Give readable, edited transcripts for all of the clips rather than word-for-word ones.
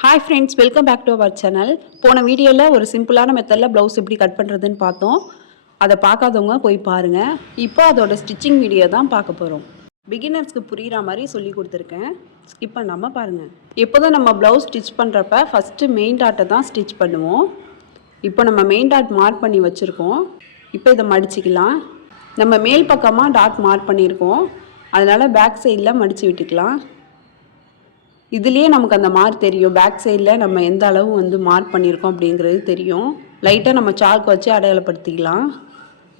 Hi friends, welcome back to our channel. போன வீடியோவில் ஒரு சிம்பிளான மெத்தடில் ப்ளவுஸ் எப்படி கட் பண்ணுறதுன்னு பார்த்தோம். அதை பார்க்காதவங்க போய் பாருங்கள். இப்போ அதோட ஸ்டிச்சிங் வீடியோ தான் பார்க்க போகிறோம். பிகினர்ஸ்க்கு புரிகிற மாதிரி சொல்லி கொடுத்துருக்கேன், ஸ்கிப் பண்ணாமல் பாருங்கள். எப்போதும் நம்ம ப்ளவுஸ் ஸ்டிச் பண்ணுறப்ப ஃபஸ்ட்டு மெயின் டாட்டை தான் ஸ்டிச் பண்ணுவோம். இப்போ நம்ம மெயின் டாட் மார்க் பண்ணி வச்சுருக்கோம். இப்போ இதை மடிச்சிக்கலாம். நம்ம மேல் பக்கமாக டாட் மார்க் பண்ணியிருக்கோம், அதனால் பேக் சைடில் மடித்து விட்டுக்கலாம். இதுலேயே நமக்கு அந்த மார்க் தெரியும், பேக் சைடில் நம்ம எந்த அளவு மார்க் பண்ணியிருக்கோம் அப்படிங்கிறது தெரியும். லைட்டாக நம்ம சாக் வச்சு அடையாளப்படுத்திக்கலாம்.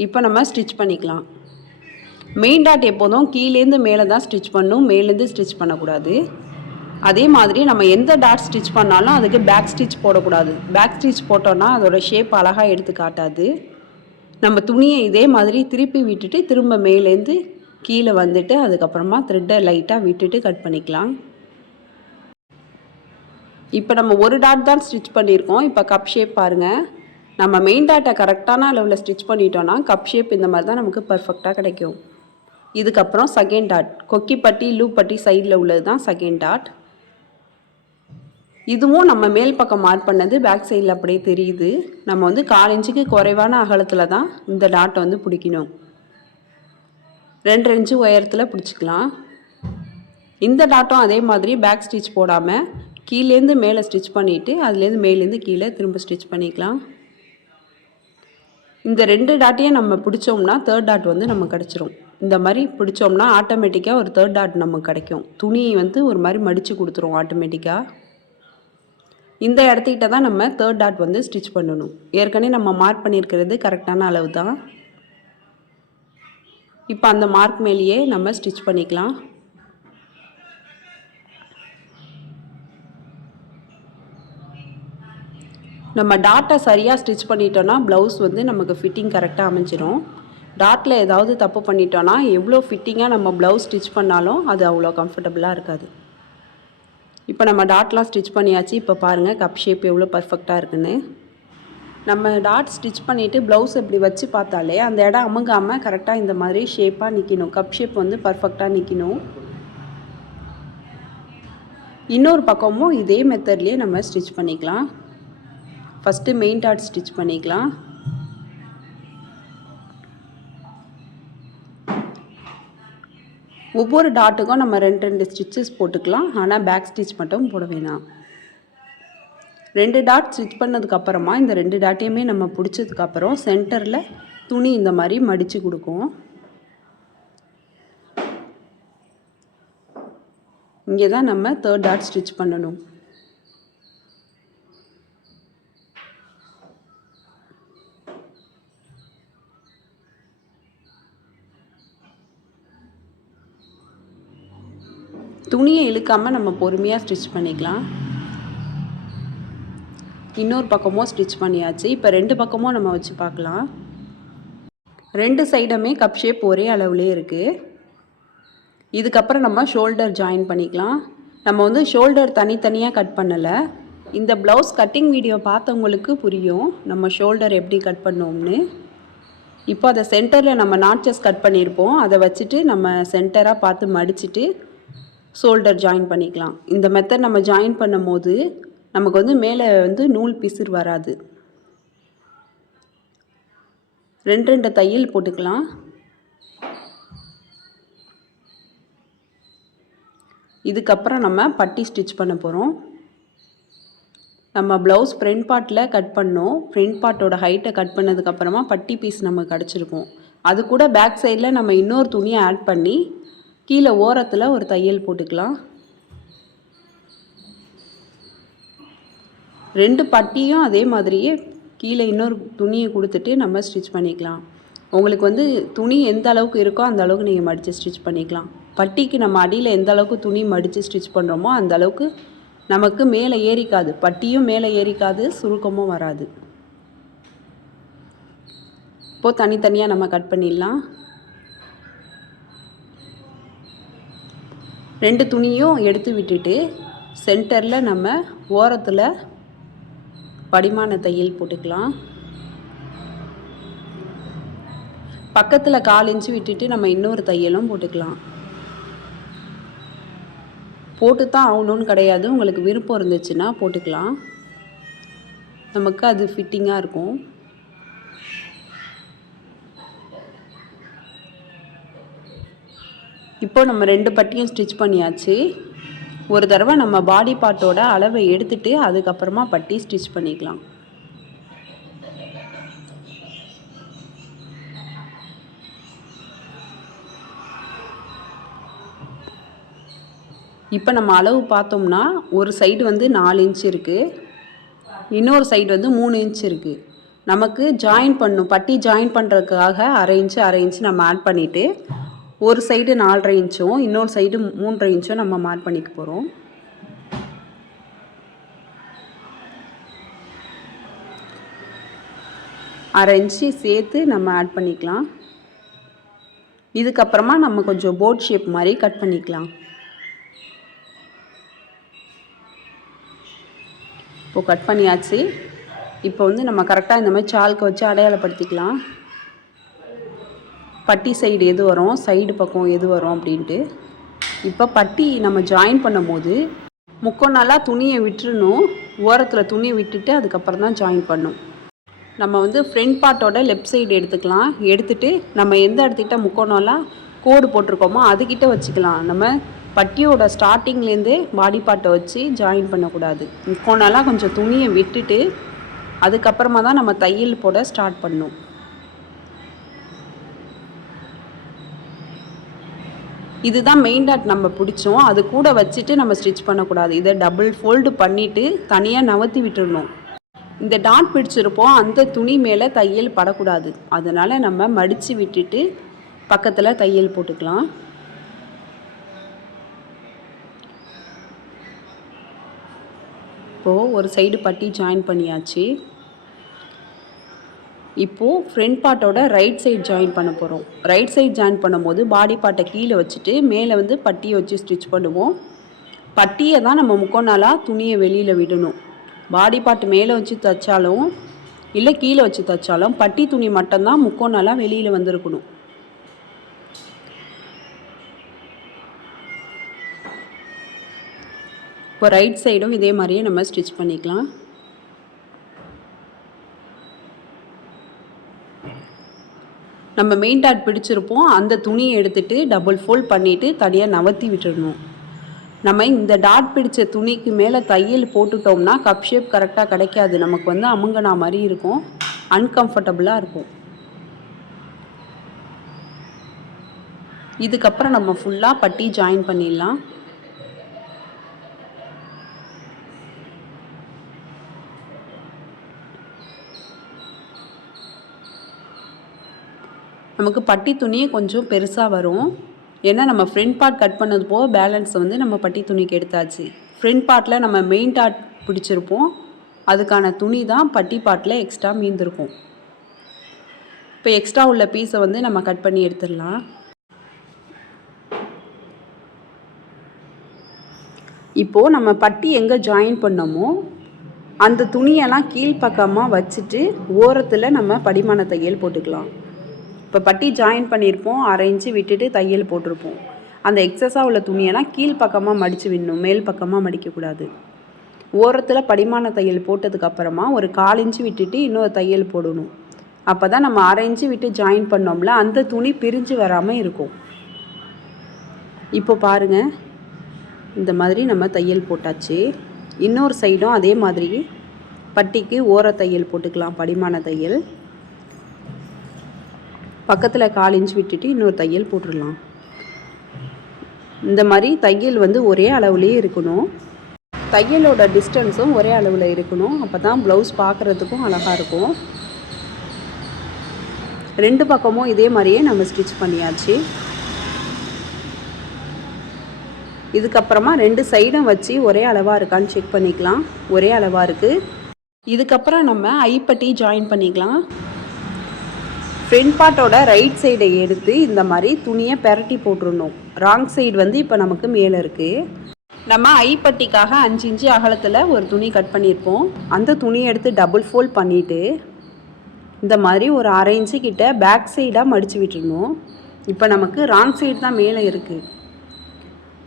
இப்போ நம்ம ஸ்டிச் பண்ணிக்கலாம். மெயின் டாட் எப்போதும் கீழேருந்து மேலே தான் ஸ்டிச் பண்ணணும், மேலேருந்து ஸ்டிச் பண்ணக்கூடாது. அதே மாதிரி நம்ம எந்த டாட் ஸ்டிச் பண்ணாலும் அதுக்கு பேக் ஸ்டிச் போடக்கூடாது. பேக் ஸ்டிச் போட்டோன்னா அதோட ஷேப் அழகாக எடுத்து காட்டாது. நம்ம துணியை இதே மாதிரி திருப்பி விட்டுட்டு திரும்ப மேலேருந்து கீழே வந்துட்டு அதுக்கப்புறமா த்ரெட்டை லைட்டாக விட்டுட்டு கட் பண்ணிக்கலாம். இப்போ நம்ம ஒரு டாட் தான் ஸ்டிச் பண்ணியிருக்கோம். இப்போ கப் ஷேப் பாருங்கள். நம்ம மெயின் டாட்டை கரெக்டான அளவில் ஸ்டிச் பண்ணிட்டோன்னா கப் ஷேப் இந்த மாதிரி தான் நமக்கு பர்ஃபெக்டாக கிடைக்கும். இதுக்கப்புறம் செகண்ட் டாட், கொக்கி பட்டி லூப் பட்டி சைடில் உள்ளது தான் செகண்ட் டாட். இதுவும் நம்ம மேல் பக்கம் மார்க் பண்ணது பேக் சைடில் அப்படியே தெரியுது. நம்ம 1/4 இன்ச்சுக்கு குறைவான அகலத்தில் தான் இந்த டாட்டை பிடிக்கணும். 2 இன்ச்சு உயரத்தில் பிடிச்சிக்கலாம். இந்த டாட்டும் அதே மாதிரி பேக் ஸ்டிச் போடாமல் கீழேருந்து மேலே ஸ்டிச் பண்ணிவிட்டு அதுலேருந்து மேலேருந்து கீழே திரும்ப ஸ்டிச் பண்ணிக்கலாம். இந்த 2 டாட்டையும் நம்ம பிடிச்சோம்னா தேர்ட் டாட் நமக்கு கிடச்சிரும். இந்த மாதிரி பிடிச்சோம்னா ஆட்டோமேட்டிக்காக ஒரு தேர்ட் டாட் நமக்கு கிடைக்கும். துணியை ஒரு மாதிரி மடித்து கொடுத்துரும் ஆட்டோமேட்டிக்காக. இந்த இடத்துக்கிட்ட தான் நம்ம தேர்ட் டாட் ஸ்டிச் பண்ணணும். ஏற்கனவே நம்ம மார்க் பண்ணியிருக்கிறது கரெக்டான அளவு தான். இப்போ அந்த மார்க் மேலேயே நம்ம ஸ்டிச் பண்ணிக்கலாம். நம்ம டாட்டை சரியாக ஸ்டிச் பண்ணிட்டோன்னா ப்ளவுஸ் நமக்கு ஃபிட்டிங் கரெக்டாக அமைஞ்சிரும். டாட்டில் ஏதாவது தப்பு பண்ணிட்டோன்னா எவ்வளோ ஃபிட்டிங்காக நம்ம ப்ளவுஸ் ஸ்டிச் பண்ணாலும் அது அவ்வளோ கம்ஃபர்டபுளாக இருக்காது. இப்போ நம்ம டாட்லாம் ஸ்டிச் பண்ணியாச்சு. இப்போ பாருங்கள் கப் ஷேப் எவ்வளோ பர்ஃபெக்டாக இருக்குன்னு. நம்ம டாட் ஸ்டிச் பண்ணிவிட்டு ப்ளவுஸ் இப்படி வச்சு பார்த்தாலே அந்த இடம் அமுங்காமல் கரெக்டாக இந்த மாதிரி ஷேப்பாக நிற்கணும். கப் ஷேப் பர்ஃபெக்டாக நிற்கணும். இன்னொரு பக்கமும் இதே மெத்தட்லேயே நம்ம ஸ்டிச் பண்ணிக்கலாம். ஃபஸ்ட்டு மெயின் டாட் ஸ்டிச் பண்ணிக்கலாம். ஒவ்வொரு டாட்டுக்கும் நம்ம 2 ஸ்டிச்சஸ் போட்டுக்கலாம். ஆனால் பேக் ஸ்டிச் மட்டும் போட வேணாம். 2 டாட் ஸ்டிச் பண்ணதுக்கப்புறமா இந்த 2 டாட்டையுமே நம்ம பிடிச்சதுக்கப்புறம் சென்டரில் துணி இந்த மாதிரி மடித்து கொடுக்கும். இங்கே தான் நம்ம தேர்ட் டாட் ஸ்டிச் பண்ணணும். துணியை இழுக்காமல் நம்ம பொறுமையாக ஸ்டிச் பண்ணிக்கலாம். இன்னொரு பக்கமும் ஸ்டிச் பண்ணியாச்சு. இப்போ 2 பக்கமும் நம்ம வச்சு பார்க்கலாம். 2 சைடுமே கப் ஷேப் ஒரே அளவுலே இருக்குது. இதுக்கப்புறம் நம்ம ஷோல்டர் ஜாயின் பண்ணிக்கலாம். நம்ம ஷோல்டர் தனித்தனியாக கட் பண்ணலை. இந்த ப்ளவுஸ் கட்டிங் வீடியோ பார்த்தவங்களுக்கு புரியும் நம்ம ஷோல்டர் எப்படி கட் பண்ணோம்னு. இப்போ அதை சென்டரில் நம்ம நாட்சஸ் கட் பண்ணியிருப்போம். அதை வச்சுட்டு நம்ம சென்டராக பார்த்து மடிச்சுட்டு ஷோல்டர் ஜாயின் பண்ணிக்கலாம். இந்த மெத்தட் நம்ம ஜாயின் பண்ணும் போது நமக்கு மேலே நூல் பிசிறு வராது. 2 தையல் போட்டுக்கலாம். இதுக்கப்புறம் நம்ம பட்டி ஸ்டிச் பண்ண போகிறோம். நம்ம ப்ளவுஸ் ஃப்ரண்ட் பார்ட்டில் கட் பண்ணோம். ஃப்ரண்ட் பார்ட்டோட ஹைட்டை கட் பண்ணதுக்கப்புறமா பட்டி பீஸ் நமக்கு கிடச்சிருக்கும். அது கூட பேக் சைடில் நம்ம இன்னொரு துணியை ஆட் பண்ணி கீழே ஓரத்தில் ஒரு தையல் போட்டுக்கலாம். 2 பட்டியும் அதே மாதிரியே கீழே இன்னொரு துணியை கொடுத்துட்டு நம்ம ஸ்டிச் பண்ணிக்கலாம். உங்களுக்கு துணி எந்த அளவுக்கு இருக்கோ அந்த அளவுக்கு நீங்கள் மடித்து ஸ்டிச் பண்ணிக்கலாம். பட்டிக்கு நம்ம அடியில் எந்த அளவுக்கு துணி மடித்து ஸ்டிச் பண்ணுறோமோ அந்த அளவுக்கு நமக்கு மேலே ஏறிக்காது. பட்டியும் மேலே ஏறிக்காது, சுருக்கமும் வராது. இப்போது தனித்தனியாக நம்ம கட் பண்ணிடலாம். 2 துணியும் எடுத்து விட்டுட்டு சென்டரில் நம்ம ஓரத்தில் படிமான தையல் போட்டுக்கலாம். பக்கத்தில் 1/4 இன்ச்சு விட்டுட்டு நம்ம இன்னொரு தையலும் போட்டுக்கலாம். போட்டு தான் ஆகணும்னு கிடையாது, உங்களுக்கு விருப்பம் இருந்துச்சுன்னா போட்டுக்கலாம். நமக்கு அது ஃபிட்டிங்காக இருக்கும். இப்போ நம்ம 2 பட்டியும் ஸ்டிச் பண்ணியாச்சு. ஒரு தடவை நம்ம பாடி பார்ட்டோட அளவை எடுத்துட்டு அதுக்கப்புறமா பட்டி ஸ்டிச் பண்ணிக்கலாம். இப்போ நம்ம அளவு பார்த்தோம்னா ஒரு சைடு வந்து 4 இன்ச் இருக்குது, இன்னொரு சைடு வந்து 3 இன்ச் இருக்குது. நமக்கு ஜாயின் பண்ணும், பட்டி ஜாயின் பண்ணுறதுக்காக அரை இன்ச்சு நம்ம ஆட் பண்ணிவிட்டு ஒரு சைடு 4.5 இன்ச்சும் இன்னொரு சைடு 3.5 இன்ச்சும் நம்ம மார்க் பண்ணிக்க போகிறோம். அரை இன்ச்சு சேர்த்து நம்ம ஆட் பண்ணிக்கலாம். இதுக்கப்புறமா நம்ம கொஞ்சம் போட் ஷேப் மாதிரி கட் பண்ணிக்கலாம். இப்போ கட் பண்ணியாச்சு. இப்போ வந்து நம்ம கரெக்டாக இந்த மாதிரி சால்க்கு வச்சு அடையாளப்படுத்திக்கலாம். பட்டி சைடு எது வரும், சைடு பக்கம் எது வரும் அப்படின்ட்டு. இப்போ பட்டி நம்ம ஜாயின் பண்ணும்போது முக்கோணாலாக துணியை விட்டுறணும். ஓரத்தில் துணியை விட்டுட்டு அதுக்கப்புறம் தான் ஜாயின் பண்ணணும். நம்ம வந்து ஃப்ரண்ட் பார்ட்டோட லெஃப்ட் சைடு எடுத்துக்கலாம். எடுத்துகிட்டு நம்ம எந்த இடத்துக்கிட்ட முக்கோணாலாக கோடு போட்டிருக்கோமோ அதுக்கிட்ட வச்சுக்கலாம். நம்ம பட்டியோட ஸ்டார்டிங்லேருந்தே பாடி பார்ட்டை வச்சு ஜாயின் பண்ணக்கூடாது. முக்கோணாலாக கொஞ்சம் துணியை விட்டுட்டு அதுக்கப்புறமா தான் நம்ம தையல் போட ஸ்டார்ட் பண்ணணும். இதுதான் மெயின் டாட் நம்ம பிடிச்சோம், அது கூட வச்சுட்டு நம்ம ஸ்டிச் பண்ணக்கூடாது. இதை டபுள் ஃபோல்டு பண்ணிவிட்டு தனியாக நவர்த்தி விட்டுடணும். இந்த டாட் பிடிச்சிருப்போம், அந்த துணி மேலே தையல் படக்கூடாது. அதனால் நம்ம மடித்து விட்டுட்டு பக்கத்தில் தையல் போட்டுக்கலாம். இப்போது ஒரு சைடு பட்டி ஜாயின் பண்ணியாச்சு. இப்போது ஃப்ரண்ட் பார்ட்டோட ரைட் சைடு ஜாயின் பண்ண போகிறோம். ரைட் சைடு ஜாயின் பண்ணும்போது பாடி பார்ட்டை கீழே வச்சுட்டு மேலே வந்து பட்டியை வச்சு ஸ்டிச் பண்ணுவோம். பட்டியை தான் நம்ம முக்கோணாலாக துணியை வெளியில் விடணும். பாடி பார்ட் மேலே வச்சு தைச்சாலும் இல்லை கீழே வச்சு தைச்சாலும் பட்டி துணி மட்டும்தான் முக்கோணாலாக வெளியில் வந்துருக்கணும். இப்போ ரைட் சைடும் இதே மாதிரியே நம்ம ஸ்டிச் பண்ணிக்கலாம். நம்ம மெயின் டாட் பிடிச்சிருப்போம், அந்த துணியை எடுத்துகிட்டு டபுள் ஃபோல்ட் பண்ணிவிட்டு தனியாக நவர்த்தி விட்டுடணும். நம்ம இந்த டாட் பிடிச்ச துணிக்கு மேலே தையல் போட்டுட்டோம்னா கப் ஷேப் கரெக்டாக கிடைக்காது. நமக்கு வந்து அமுங்கனா மாதிரி இருக்கும், அன்கம்ஃபர்டபுளாக இருக்கும். இதுக்கப்புறம் நம்ம ஃபுல்லாக பட்டி ஜாயின் பண்ணிடலாம். நமக்கு பட்டி துணி கொஞ்சம் பெருசாக வரும். ஏன்னா நம்ம ஃப்ரண்ட் பார்ட் கட் பண்ணது போக பேலன்ஸ் வந்து நம்ம பட்டி துணிக்கு எடுத்தாச்சு. ஃப்ரண்ட் பார்ட்டில் நம்ம மெயின் டாட் பிடிச்சிருப்போம், அதுக்கான துணி தான் பட்டி பார்ட்டில் எக்ஸ்ட்ரா மீந்திருக்கும். இப்போ எக்ஸ்ட்ரா உள்ள பீஸை வந்து நம்ம கட் பண்ணி எடுத்துடலாம். இப்போது நம்ம பட்டி எங்கே ஜாயின் பண்ணோமோ அந்த துணியெல்லாம் கீழ்ப்பக்கமாக வச்சுட்டு ஓரத்தில் நம்ம படிமான தையல் போட்டுக்கலாம். இப்போ பட்டி ஜாயின் பண்ணியிருப்போம், அரை இன்ச்சு விட்டுட்டு தையல் போட்டிருப்போம். அந்த எக்ஸஸாக உள்ள துணியெல்லாம் கீழ்ப்பக்கமாக மடித்து விடணும், மேல் பக்கமாக மடிக்கக்கூடாது. ஓரத்தில் படிமான தையல் போட்டதுக்கப்புறமா ஒரு 1/4 இன்ச்சு விட்டுட்டு இன்னொரு தையல் போடணும். அப்போ தான் நம்ம அரை இன்ச்சு விட்டு ஜாயின் பண்ணோம்ல அந்த துணி பிரிஞ்சு வராமல் இருக்கும். இப்போ பாருங்கள், இந்த மாதிரி நம்ம தையல் போட்டாச்சு. இன்னொரு சைடும் அதே மாதிரி பட்டிக்கு ஓர தையல் போட்டுக்கலாம், படிமான தையல். பக்கத்தில் 1/4 இன்ச் விட்டுட்டு இன்னொரு தையல் போட்டுடலாம். இந்த மாதிரி தையல் வந்து ஒரே அளவுலேயே இருக்கணும். தையலோட டிஸ்டன்ஸும் ஒரே அளவில் இருக்கணும். அப்போ தான் ப்ளவுஸ் பார்க்குறதுக்கும் அழகாக இருக்கும். 2 பக்கமும் இதே மாதிரியே நம்ம ஸ்டிச் பண்ணியாச்சு. இதுக்கப்புறமா 2 சைடும் வச்சு ஒரே அளவாக இருக்கான்னு செக் பண்ணிக்கலாம். ஒரே அளவாக இருக்குது. இதுக்கப்புறம் நம்ம ஐப்பட்டி ஜாயின் பண்ணிக்கலாம். ஃப்ரண்ட் பார்ட்டோட ரைட் சைடை எடுத்து இந்த மாதிரி துணியை பெரட்டி போட்டுருணும். ராங் சைடு வந்து இப்போ நமக்கு மேலே இருக்குது. நம்ம ஐப்பட்டிக்காக 5 இன்ச்சு அகலத்தில் ஒரு துணி கட் பண்ணியிருப்போம். அந்த துணியை எடுத்து டபுள் ஃபோல்ட் பண்ணிவிட்டு இந்த மாதிரி ஒரு அரை இன்ச்சு கிட்ட பேக் சைடாக மடித்து விட்டுருணும். இப்போ நமக்கு ராங் சைடு தான் மேலே இருக்குது.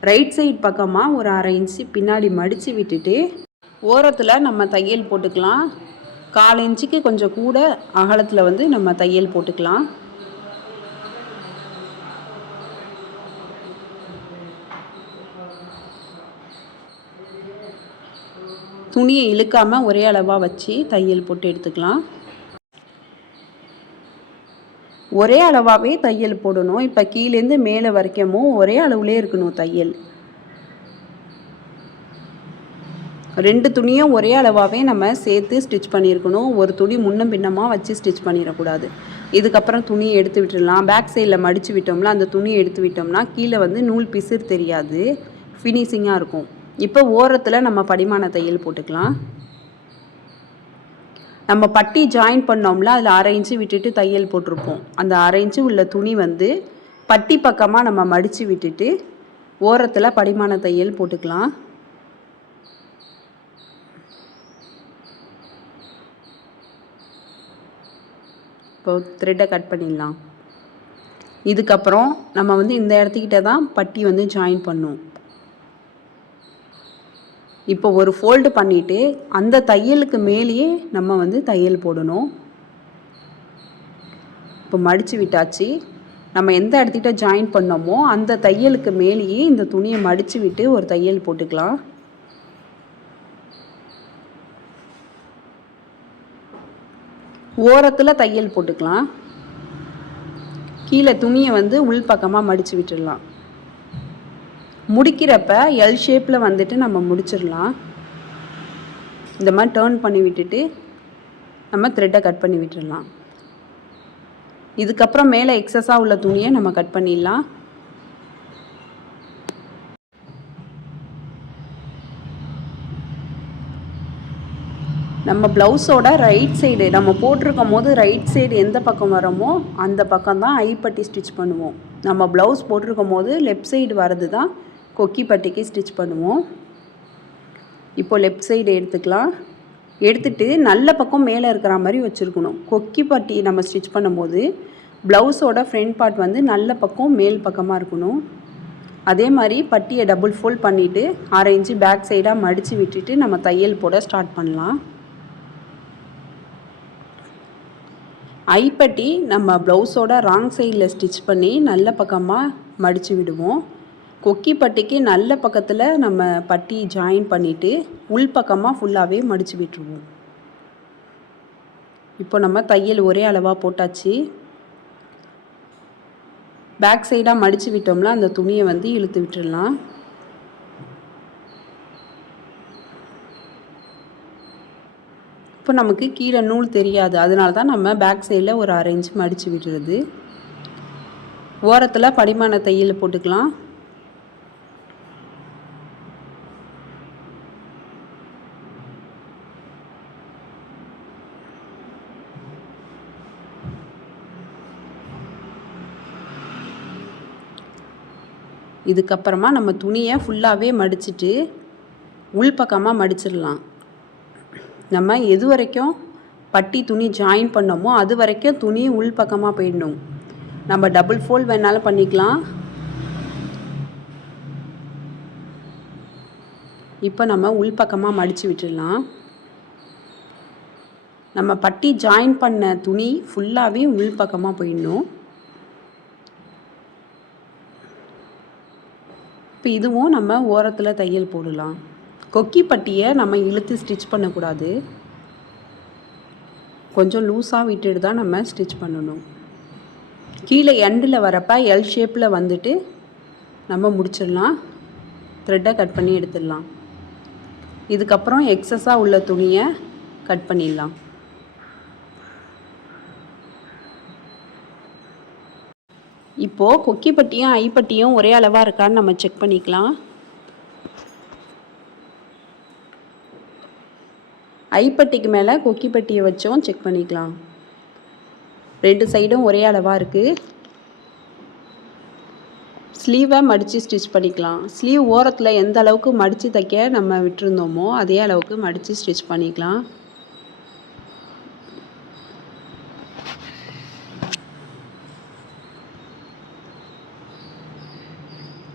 ரைட் சைடு பக்கமாக ஒரு 1/2 இன்ச்சு பின்னாடி மடித்து விட்டுட்டு ஓரத்தில் நம்ம தையல் போட்டுக்கலாம். 1/4 இன்ச்சுக்கு கொஞ்சம் கூட அகலத்தில் வந்து நம்ம தையல் போட்டுக்கலாம். துணியை இழுக்காமல் ஒரே அளவாக வச்சு தையல் போட்டு எடுத்துக்கலாம். ஒரே அளவாகவே தையல் போடணும். இப்போ கீழேருந்து மேலே வரைக்கும் ஒரே அளவுலே இருக்கணும் தையல். 2 துணியும் ஒரே அளவாகவே நம்ம சேர்த்து ஸ்டிச் பண்ணியிருக்கணும். ஒரு துணி முன்னும் பின்னமாக வச்சு ஸ்டிச் பண்ணிடக்கூடாது. இதுக்கப்புறம் துணியை எடுத்து விட்டுடலாம். பேக் சைடில் மடித்து விட்டோம்னா அந்த துணியை எடுத்து விட்டோம்னா கீழே வந்து நூல் பிசிறு தெரியாது, ஃபினிஷிங்காக இருக்கும். இப்போ ஓரத்தில் நம்ம படிமான தையல் போட்டுக்கலாம். நம்ம பட்டி ஜாயின் பண்ணோம்ல, அதில் 1/2 இன்ச்சு விட்டுட்டு தையல் போட்டிருப்போம். அந்த 1/2 இன்ச்சு உள்ள துணி வந்து பட்டி பக்கமாக நம்ம மடித்து விட்டுட்டு ஓரத்தில் படிமான தையல் போட்டுக்கலாம். இப்போ த்ரெட்டை கட் பண்ணிடலாம். இதுக்கப்புறம் நம்ம வந்து இந்த இடத்துக்கிட்ட தான் பட்டி வந்து ஜாயின் பண்ணும். இப்போ ஒரு ஃபோல்டு பண்ணிவிட்டு அந்த தையலுக்கு மேலேயே நம்ம வந்து தையல் போடணும். இப்போ மடித்து விட்டாச்சு. நம்ம எந்த இடத்துக்கிட்ட ஜாயின் பண்ணோமோ அந்த தையலுக்கு மேலேயே இந்த துணியை மடித்து விட்டு ஒரு தையல் போட்டுக்கலாம். ஓரத்தில் தையல் போட்டுக்கலாம். கீழே துணியை வந்து உள் பக்கமாக மடித்து விட்டுடலாம். முடிக்கிறப்ப எல் ஷேப்பில் வந்துட்டு நம்ம முடிச்சிடலாம். இந்த மாதிரி டேர்ன் பண்ணி விட்டுட்டு நம்ம த்ரெட்டை கட் பண்ணி விட்டுடலாம். இதுக்கப்புறம் மேலே எக்ஸஸாக உள்ள துணியை நம்ம கட் பண்ணிடலாம். நம்ம ப்ளவுஸோட ரைட் சைடு நம்ம போட்டிருக்கும் போது ரைட் சைடு எந்த பக்கம் வரோமோ அந்த பக்கம் தான் ஐப்பட்டி ஸ்டிச் பண்ணுவோம். நம்ம ப்ளவுஸ் போட்டிருக்கும் போது லெஃப்ட் சைடு வர்றது தான் கொக்கி பட்டிக்கு ஸ்டிச் பண்ணுவோம். இப்போ லெஃப்ட் சைடு எடுத்துக்கலாம். எடுத்துகிட்டு நல்ல பக்கம் மேலே இருக்கிற மாதிரி வச்சுருக்கணும். கொக்கி பட்டி நம்ம ஸ்டிச் பண்ணும்போது ப்ளவுஸோட ஃப்ரண்ட் பார்ட் வந்து நல்ல பக்கம் மேல் பக்கமாக இருக்கணும். அதே மாதிரி பட்டியை டபுள் ஃபோல்ட் பண்ணிவிட்டு 1/2 இன்ச்சு பேக் சைடாக மடித்து விட்டுட்டு நம்ம தையல் போட ஸ்டார்ட் பண்ணலாம். ஐப்பட்டி நம்ம ப்ளவுஸோட ராங் சைடில் ஸ்டிச் பண்ணி நல்ல பக்கமாக மடித்து விடுவோம். கொக்கி பட்டிக்கு நல்ல பக்கத்தில் நம்ம பட்டி ஜாயின் பண்ணிவிட்டு உள் பக்கமாக ஃபுல்லாகவே மடித்து விட்டுருவோம். இப்போ நம்ம தையல் ஒரே அளவாக போட்டாச்சு. பேக் சைடாக மடித்து விட்டோம்னா அந்த துணியை வந்து இழுத்து விட்டுடலாம். இப்போ நமக்கு கீழே நூல் தெரியாது, அதனால தான் நம்ம பேக் சைடில் ஒரு 1/2 இன்ச் மடித்து விட்டுறது. ஓரத்தில் படிமான தையல் போட்டுக்கலாம். இதுக்கப்புறமா நம்ம துணியை ஃபுல்லாகவே மடிச்சுட்டு உள் பக்கமாக மடிச்சிடலாம். நம்ம எது வரைக்கும் பட்டி துணி ஜாயின் பண்ணோமோ அது வரைக்கும் துணி உள் பக்கமாக போயிடணும். நம்ம டபுள் ஃபோல்ட் வேணாலும் பண்ணிக்கலாம். இப்போ நம்ம உள் பக்கமாக மடித்து விட்டுடலாம். நம்ம பட்டி ஜாயின் பண்ண துணி ஃபுல்லாகவே உள் பக்கமாக போயிடணும். இப்போ இதுவும் நம்ம ஓரத்தில் தையல் போடலாம். கொக்கி பட்டியை நம்ம இழுத்து ஸ்டிச் பண்ணக்கூடாது, கொஞ்சம் லூஸாக விட்டுட்டு தான் நம்ம ஸ்டிச் பண்ணணும். கீழே எண்டில் வரப்போ எல் ஷேப்பில் வந்துட்டு நம்ம முடிச்சிடலாம். த்ரெட்டை கட் பண்ணி எடுத்துடலாம். இதுக்கப்புறம் எக்ஸஸாக உள்ள துணியை கட் பண்ணிடலாம். இப்போது கொக்கி பட்டியும் ஐப்பட்டியும் ஒரே அளவாக இருக்கான்னு நம்ம செக் பண்ணிக்கலாம். ஐப்பட்டிக்கு மேலே கொக்கி பட்டியை வச்சும் செக் பண்ணிக்கலாம். 2 சைடும் ஒரே அளவாக இருக்குது. ஸ்லீவை மடித்து ஸ்டிச் பண்ணிக்கலாம். ஸ்லீவ் ஓரத்தில் எந்த அளவுக்கு மடித்து தைக்க நம்ம விட்டுருந்தோமோ அதே அளவுக்கு மடித்து ஸ்டிச் பண்ணிக்கலாம்.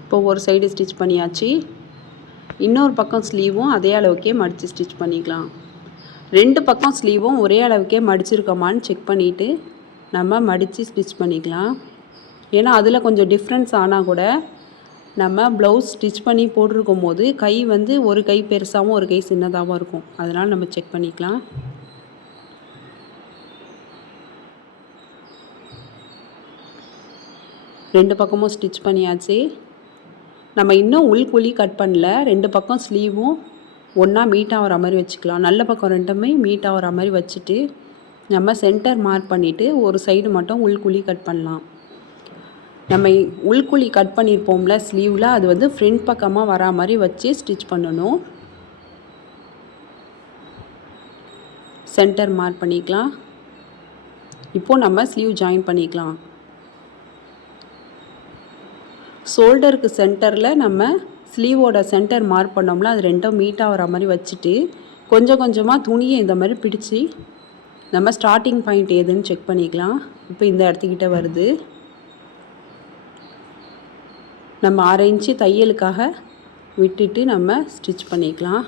இப்போ ஒரு சைடு ஸ்டிச் பண்ணியாச்சு. இன்னொரு பக்கம் ஸ்லீவும் அதே அளவுக்கே மடித்து ஸ்டிச் பண்ணிக்கலாம். 2 பக்கம் ஸ்லீவும் ஒரே அளவுக்கே மடிச்சிருக்கோமான்னு செக் பண்ணிவிட்டு நம்ம மடித்து ஸ்டிச் பண்ணிக்கலாம். ஏன்னா அதில் கொஞ்சம் டிஃப்ரென்ஸ் ஆனால் கூட நம்ம ப்ளவுஸ் ஸ்டிச் பண்ணி போட்டிருக்கும் போது கை வந்து ஒரு கை பெருசாகவும் ஒரு கை சின்னதாகவும் இருக்கும். அதனால் நம்ம செக் பண்ணிக்கலாம். ரெண்டு பக்கமும் ஸ்டிச் பண்ணியாச்சு. நம்ம இன்னும் உள்குழி கட் பண்ணல. 2 பக்கம் ஸ்லீவும் ஒன்றா மீட் ஆகிற மாதிரி வச்சுக்கலாம். நல்ல பக்கம் ரெண்டுமே மீட் ஆகிற மாதிரி வச்சுட்டு நம்ம சென்டர் மார்க் பண்ணிவிட்டு ஒரு சைடு மட்டும் உள்குழி கட் பண்ணலாம். நம்ம உள்குழி கட் பண்ணியிருப்போம்ல ஸ்லீவில், அது வந்து ஃப்ரண்ட் பக்கமாக வரா மாதிரி வச்சு ஸ்டிச் பண்ணணும். சென்டர் மார்க் பண்ணிக்கலாம். இப்போது நம்ம ஸ்லீவ் ஜாயின் பண்ணிக்கலாம். ஷோல்டருக்கு சென்டரில் நம்ம ஸ்லீவோட சென்டர் மார்க் பண்ணோம்ல, அது ரெண்டும் மீட் ஆகிற மாதிரி வச்சுட்டு கொஞ்சம் கொஞ்சமாக துணியை இந்த மாதிரி பிடிச்சி நம்ம ஸ்டார்டிங் பாயிண்ட் எதுன்னு செக் பண்ணிக்கலாம். இப்போ இந்த இடத்துக்கிட்ட வருது. நம்ம 6 இன்ச்சு தையலுக்காக விட்டுட்டு நம்ம ஸ்டிச் பண்ணிக்கலாம்.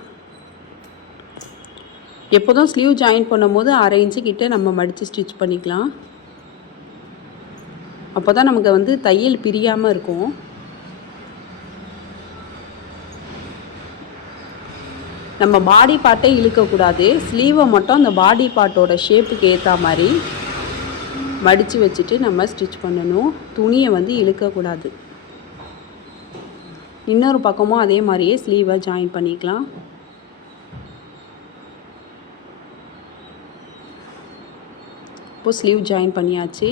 எப்போதும் ஸ்லீவ் ஜாயின் பண்ணும்போது 6 இன்ச்சு கிட்ட நம்ம மடித்து ஸ்டிச் பண்ணிக்கலாம். அப்போ தான் நமக்கு வந்து தையல் பிரியாமல் இருக்கும். நம்ம பாடி பார்ட்டை இழுக்கக்கூடாது. ஸ்லீவை மட்டும் அந்த பாடி பார்ட்டோட ஷேப்புக்கு ஏற்ற மாதிரி மடித்து வச்சுட்டு நம்ம ஸ்டிச் பண்ணணும். துணியை வந்து இழுக்கக்கூடாது. இன்னொரு பக்கமும் அதே மாதிரியே ஸ்லீவை ஜாயின் பண்ணிக்கலாம். இப்போ ஸ்லீவ் ஜாயின் பண்ணியாச்சு.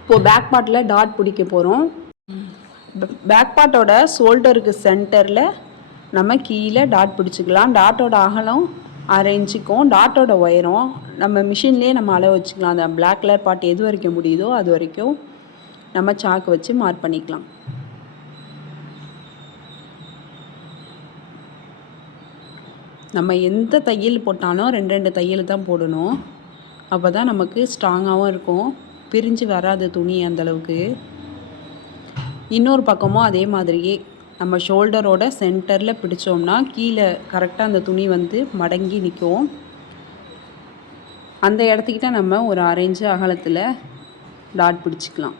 இப்போது பேக் பார்ட்டில் டாட் பிடிக்க போகிறோம். பேக் பார்ட்டோட ஷோல்டருக்கு சென்டரில் நம்ம கீழே டாட் பிடிச்சிக்கலாம். டாட்டோட அகலம் 6 இன்ச்சுக்கும் டாட்டோட உயரம் நம்ம மிஷின்லேயே நம்ம அளவு வச்சுக்கலாம். அந்த பிளாக் கலர் பார்ட் எது வரைக்கும் முடியுதோ அது வரைக்கும் நம்ம சாக்கு வச்சு மார்க் பண்ணிக்கலாம். நம்ம எந்த தையல் போட்டாலும் 2 தையல் தான் போடணும். அப்போ தான் நமக்கு ஸ்ட்ராங்காகவும் இருக்கும். பிரிஞ்சு வராது துணி அந்தளவுக்கு. இன்னொரு பக்கமும் அதே மாதிரியே நம்ம ஷோல்டரோட சென்டரில் பிடிச்சோம்னா கீழே கரெக்டாக அந்த துணி வந்து மடங்கி நிற்கும். அந்த இடத்துக்கிட்ட நம்ம ஒரு 6 இன்ச்சு அகலத்தில் டாட் பிடிச்சிக்கலாம்.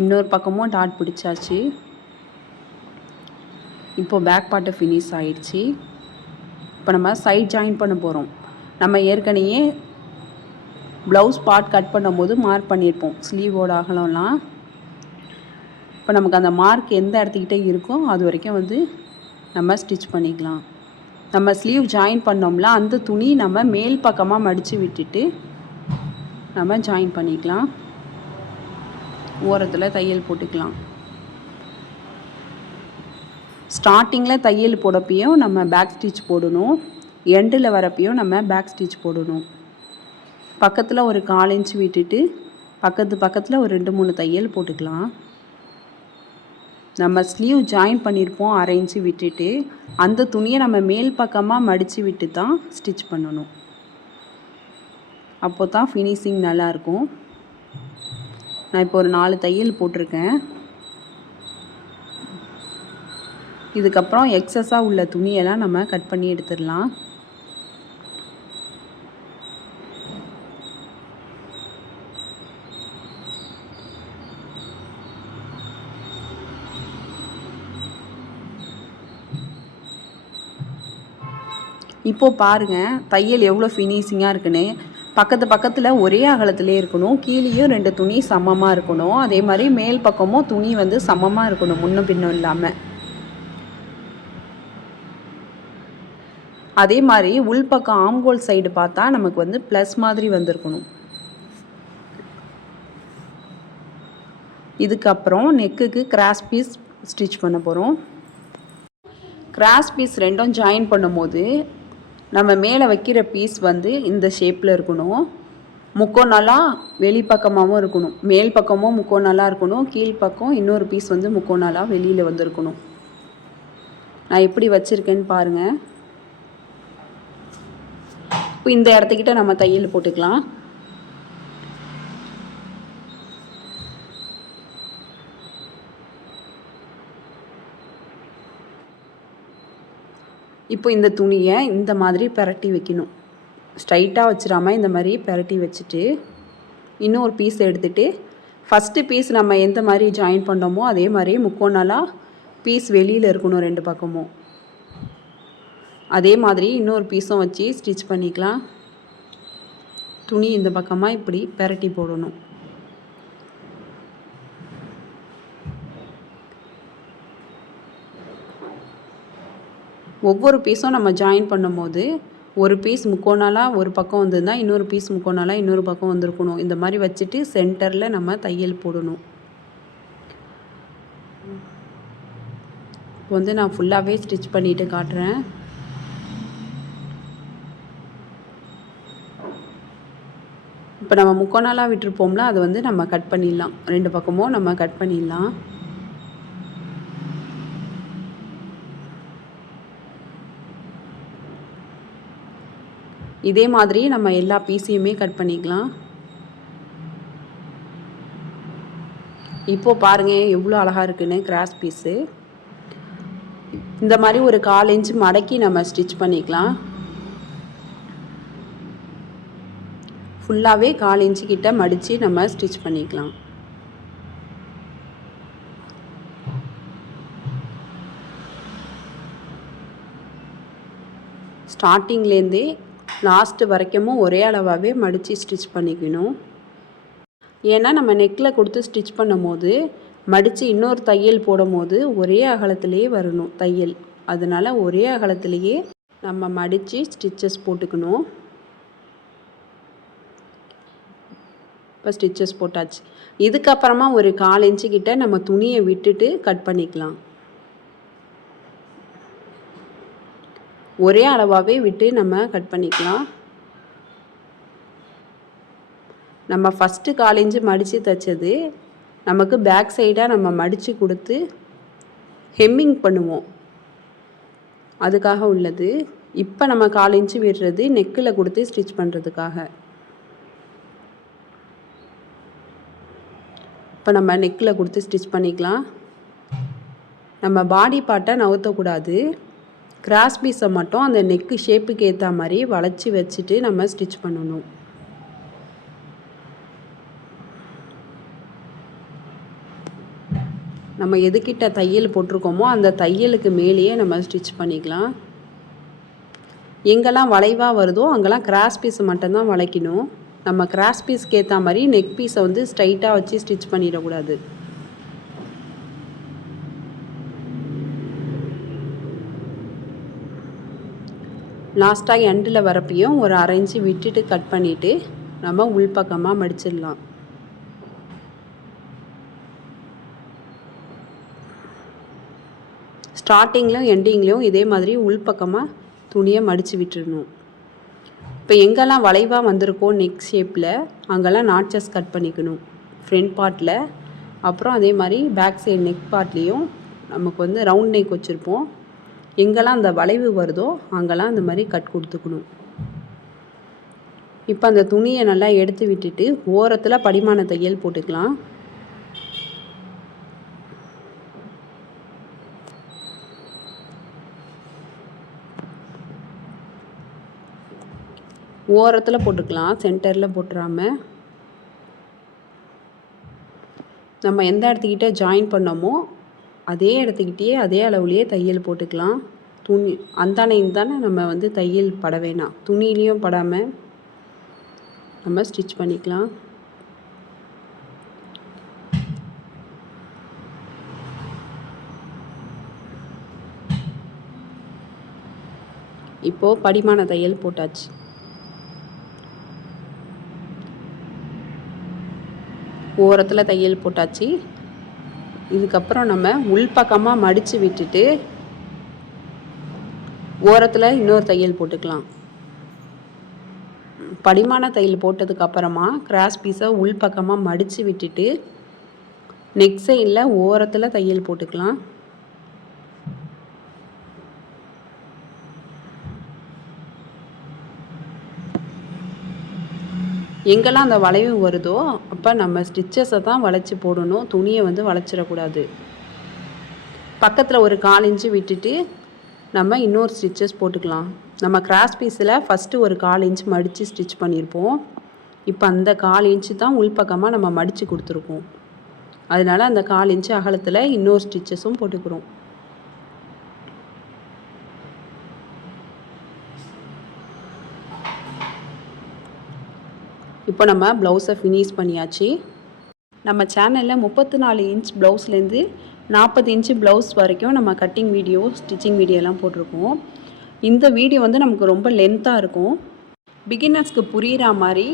இன்னொரு பக்கமும் டாட் பிடிச்சாச்சு. இப்போது பேக் பார்ட்டு ஃபினிஷ் ஆயிடுச்சு. இப்போ நம்ம சைட் ஜாயின் பண்ண போகிறோம். நம்ம ஏற்கனவே ப்ளவுஸ் பார்ட் கட் பண்ணும்போது மார்க் பண்ணியிருப்போம் ஸ்லீவோட அகலம்லாம். இப்போ நமக்கு அந்த மார்க் எந்த இடத்துக்கிட்டே இருக்கோ அது வரைக்கும் வந்து நம்ம ஸ்டிச் பண்ணிக்கலாம். நம்ம ஸ்லீவ் ஜாயின் பண்ணோம்ல அந்த துணி நம்ம மேல் பக்கமாக மடித்து விட்டுட்டு நம்ம ஜாயின் பண்ணிக்கலாம். ஓரத்தில் தையல் போட்டுக்கலாம். ஸ்டார்டிங்கில் தையல் போடப்பையும் நம்ம பேக் ஸ்டிச் போடணும். எண்டில் வரப்பையும் நம்ம பேக் ஸ்டிச் போடணும். பக்கத்தில் ஒரு 1/4 இன்ச் விட்டுட்டு பக்கத்தில் ஒரு 2-3 தையல் போட்டுக்கலாம். நம்ம ஸ்லீவ் ஜாயின் பண்ணியிருப்போம் 1/2 இன்ச்சு விட்டுட்டு அந்த துணியை நம்ம மேல் பக்கமாக மடித்து விட்டு தான் ஸ்டிச் பண்ணணும். அப்போ தான் ஃபினிஷிங் நல்லாயிருக்கும். நான் இப்போ ஒரு 4 தையல் போட்டிருக்கேன். இதுக்கப்புறம் எக்ஸஸாக உள்ள துணியெல்லாம் நம்ம கட் பண்ணி எடுத்துடலாம். இப்போது பாருங்கள் தையல் எவ்வளோ ஃபினிஷிங்காக இருக்குன்னு. பக்கத்தில் ஒரே அகலத்திலே இருக்கணும். கீழேயும் 2 துணி சமமாக இருக்கணும். அதே மாதிரி மேல் பக்கமும் துணி வந்து சமமாக இருக்கணும், முன்னும் பின்னும் இல்லாமல். அதே மாதிரி உள்பக்கம் ஆம்கோல் சைடு பார்த்தா நமக்கு வந்து ப்ளஸ் மாதிரி வந்திருக்கணும். இதுக்கப்புறம் நெக்குக்கு கிராஸ் பீஸ் ஸ்டிச் பண்ண போகிறோம். கிராஸ் பீஸ் ரெண்டும் ஜாயின் பண்ணும்போது நம்ம மேலே வைக்கிற பீஸ் வந்து இந்த ஷேப்பில் இருக்கணும். முக்கோணாலாக வெளிப்பக்கமாகவும் இருக்கணும், மேல் பக்கமும் முக்கோணாலாக இருக்கணும், கீழ்ப்பக்கம் இன்னொரு பீஸ் வந்து முக்கோணாலாக வெளியில் வந்துருக்கணும். நான் எப்படி வச்சுருக்கேன்னு பாருங்கள். இப்போ இந்த இடத்துக்கிட்ட நம்ம தையல் போட்டுக்கலாம். இப்போ இந்த துணியை இந்த மாதிரி பிரட்டி வைக்கணும். ஸ்ட்ரைட்டாக வச்சிடாமல் இந்த மாதிரி பிரட்டி வச்சுட்டு இன்னொரு பீஸ் எடுத்துகிட்டு ஃபஸ்ட்டு பீஸ் நம்ம எந்த மாதிரி ஜாயின் பண்ணோமோ அதே மாதிரி முக்கோணாலாக பீஸ் வெளியில் இருக்கணும் 2 பக்கமும். அதே மாதிரி இன்னொரு பீஸும் வச்சு ஸ்டிச் பண்ணிக்கலாம். துணி இந்த பக்கமாக இப்படி பிரட்டி போடணும். ஒவ்வொரு பீஸும் நம்ம ஜாயின் பண்ணும்போது ஒரு பீஸ் முக்கோணாலாக ஒரு பக்கம் வந்திருந்தால் இன்னொரு பீஸ் முக்கோணாலாக இன்னொரு பக்கம் வந்திருக்கணும். இந்த மாதிரி வச்சுட்டு சென்டரில் நம்ம தையல் போடணும். இப்போ வந்து நான் ஃபுல்லாகவே ஸ்டிச் பண்ணிவிட்டு காட்டுறேன். இப்போ நம்ம முக்கோணாலாக விட்டுருப்போம்ல, அதை வந்து நம்ம கட் பண்ணிடலாம். 2 பக்கமும் நம்ம கட் பண்ணிடலாம். இதே மாதிரி நம்ம எல்லா பீஸையுமே கட் பண்ணிக்கலாம். இப்போது பாருங்கள் எவ்வளோ அழகாக இருக்குன்னு கிராஸ் பீஸு. இந்த மாதிரி ஒரு 1/4 இன்ச் மடக்கி நம்ம ஸ்டிச் பண்ணிக்கலாம். ஃபுல்லாகவே 1/4 இன்ச்சு கிட்ட மடித்து நம்ம ஸ்டிச் பண்ணிக்கலாம். ஸ்டார்டிங்லேருந்தே லாஸ்ட்டு வரைக்கும் ஒரே அளவாகவே மடித்து ஸ்டிச் பண்ணிக்கணும். ஏன்னா நம்ம நெக்கில் கொடுத்து ஸ்டிச் பண்ணும் போது மடித்து இன்னொரு தையல் போடும் போது ஒரே அகலத்திலேயே வரணும் தையல். அதனால் ஒரே அகலத்திலேயே நம்ம மடித்து ஸ்டிச்சஸ் போட்டுக்கணும். இப்போ ஸ்டிச்சஸ் போட்டாச்சு. இதுக்கப்புறமா ஒரு 1/4 இன்ச்சு கிட்ட நம்ம துணியை விட்டுட்டு கட் பண்ணிக்கலாம். ஒரே அளவாகவே விட்டு நம்ம கட் பண்ணிக்கலாம். நம்ம ஃபஸ்ட்டு 1/4 இன்ச்சு மடித்து தைச்சது நமக்கு பேக் சைடாக நம்ம மடித்து கொடுத்து ஹெம்மிங் பண்ணுவோம், அதுக்காக உள்ளது. இப்போ நம்ம 1/4 இன்ச்சு விடுறது நெக்கில் கொடுத்து ஸ்டிச் பண்ணுறதுக்காக. இப்போ நம்ம நெக்கில் கொடுத்து ஸ்டிச் பண்ணிக்கலாம். நம்ம பாடி பார்ட்டை நவுத்தக்கூடாது. கிராஸ் பீஸை மட்டும் அந்த நெக்கு ஷேப்புக்கு ஏற்ற மாதிரி வளைச்சி வச்சுட்டு நம்ம ஸ்டிச் பண்ணணும். நம்ம எதுக்கிட்ட தையல் போட்டிருக்கோமோ அந்த தையலுக்கு மேலேயே நம்ம ஸ்டிச் பண்ணிக்கலாம். எங்கெல்லாம் வளைவாக வருதோ அங்கெல்லாம் கிராஸ் பீஸை மட்டும்தான் வளைக்கணும். நம்ம கிராஸ் பீஸ்க்கு ஏற்ற மாதிரி நெக் பீஸை வந்து ஸ்ட்ரைட்டாக வச்சு ஸ்டிச் பண்ணிடக்கூடாது. லாஸ்ட்டாக எண்டில் வரப்பையும் ஒரு 1/2 இன்ச்சு விட்டுட்டு கட் பண்ணிவிட்டு நம்ம உள்பக்கமாக மடிச்சிடலாம். ஸ்டார்டிங்லையும் எண்டிங்லேயும் இதே மாதிரி உள்பக்கமாக துணியை மடித்து விட்டுடணும். இப்போ எங்கெல்லாம் வளைவாக வந்திருக்கோ நெக் ஷேப்பில் அங்கெல்லாம் நாட்சஸ் கட் பண்ணிக்கணும் ஃப்ரண்ட் பார்ட்டில். அப்புறம் அதே மாதிரி பேக் சைடு நெக் பார்ட்லேயும் நமக்கு வந்து ரவுண்ட் நெக் வச்சுருப்போம். எங்கெல்லாம் அந்த வளைவு வருதோ அங்கெல்லாம் அந்த மாதிரி கட் கொடுத்துக்கணும். இப்போ அந்த துணியை நல்லா எடுத்து விட்டுட்டு ஓரத்தில் படிமான தையல் போட்டுக்கலாம். ஓரத்தில் போட்டுக்கலாம், சென்டரில் போட்டுறாமல். நம்ம எந்த இடத்துக்கிட்ட ஜாயின் பண்ணோமோ அதே இடத்துக்கிட்டே அதே அளவுலேயே தையல் போட்டுக்கலாம். துணி அந்தானையும் தானே நம்ம வந்து தையல் பட வேணாம், துணியிலையும் படாமல் நம்ம ஸ்டிச் பண்ணிக்கலாம். இப்போது படிமான தையல் போட்டாச்சு. ஓரத்தில் தையல் போட்டாச்சு. இதுக்கப்புறம் நம்ம உள்பக்கமாக மடித்து விட்டுட்டு ஓரத்தில் இன்னொரு தையல் போட்டுக்கலாம். படிமான தையல் போட்டதுக்கப்புறமா கிராஸ் பீஸை உள் பக்கமாக மடித்து விட்டுட்டு நெக் சைடில் ஓரத்தில் தையல் போட்டுக்கலாம். எங்கெல்லாம் அந்த வளைவு வருதோ அப்போ நம்ம ஸ்டிச்சஸை தான் வளைச்சி போடணும், துணியை வளைச்சிடக்கூடாது. பக்கத்தில் ஒரு 1/4 இன்ச்சு விட்டுட்டு நம்ம இன்னொரு ஸ்டிச்சஸ் போட்டுக்கலாம். நம்ம கிராஸ் பீஸில் ஃபஸ்ட்டு ஒரு 1/4 இன்ச் மடித்து ஸ்டிச் பண்ணியிருப்போம். இப்போ அந்த 1/4 இன்ச்சு தான் உள்பக்கமாக நம்ம மடித்து கொடுத்துருக்கோம். அதனால் அந்த 1/4 இன்ச்சு அகலத்தில் இன்னொரு ஸ்டிச்சஸும் போட்டுக்கிறோம். இப்போ நம்ம ப்ளவுஸை ஃபினிஷ் பண்ணியாச்சு. நம்ம சேனலில் 34 இன்ச் ப்ளவுஸ்லேருந்து 40 இன்ச்சு ப்ளவுஸ் வரைக்கும் நம்ம கட்டிங் வீடியோ, ஸ்டிச்சிங் வீடியோலாம் போட்டிருக்கோம். இந்த வீடியோ நமக்கு ரொம்ப லென்த்தாக இருக்கும். பிகினர்ஸ்க்கு புரிகிற மாதிரி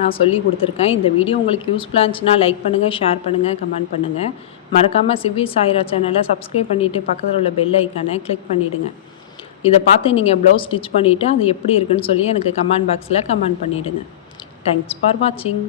நான் சொல்லி கொடுத்துருக்கேன். இந்த வீடியோ உங்களுக்கு யூஸ்ஃபுல்லாக இருந்துச்சுன்னா லைக் பண்ணுங்கள், ஷேர் பண்ணுங்கள், கமெண்ட் பண்ணுங்கள். மறக்காமல் சிவி சாய்ரா சேனலை சப்ஸ்கிரைப் பண்ணிவிட்டு பக்கத்தில் உள்ள பெல் ஐக்கானை கிளிக் பண்ணிவிடுங்க. இதை பார்த்து நீங்கள் ப்ளவுஸ் ஸ்டிச் பண்ணிவிட்டு அது எப்படி இருக்குன்னு சொல்லி எனக்கு கமெண்ட் பாக்ஸில் கமெண்ட் பண்ணிவிடுங்க. தேங்க்ஸ் ஃபார் வாட்சிங்.